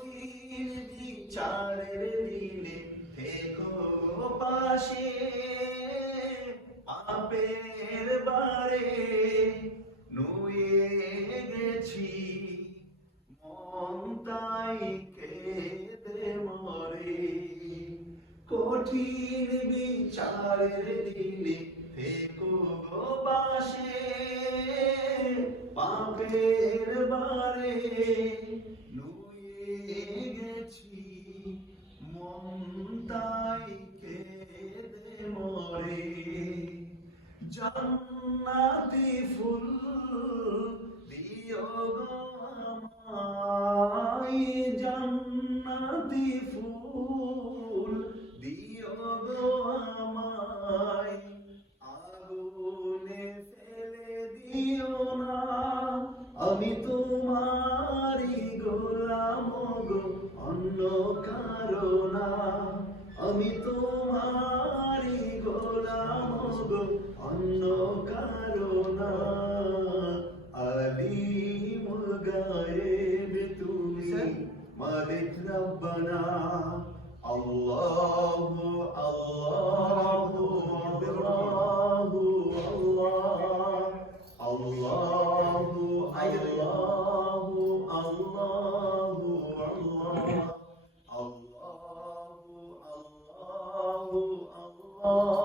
কঠিন বিচারের দিনে থেকো পাশে, পাপের বারে নুয়ে গেছি মন তাই কেঁদে মরে। কঠিন বিচারের দিনে থেকো পাশে, পাপের বারে নুয়ে গেছি মন তাই কেঁদে মরে। জান্নাতি ফুল দিও গো আমায়, জান্নাতি ফুল দিও গো আমায়, আগুনে ফেলে দিও না, আমি তোমারই গোলাম গো অন্য কারো না, আমি তোমারই গোলাম গো অন্য কারো না। আলিমুল গায়েব তুমি মালিক রব্বানা, আল্লাহু আল্লাহু আল্লাহু আল্লাহ, আল্লাহু আল্লাহু আল্লাহু আল্লাহ, আল্লাহু আল্লাহু আল্লাহ।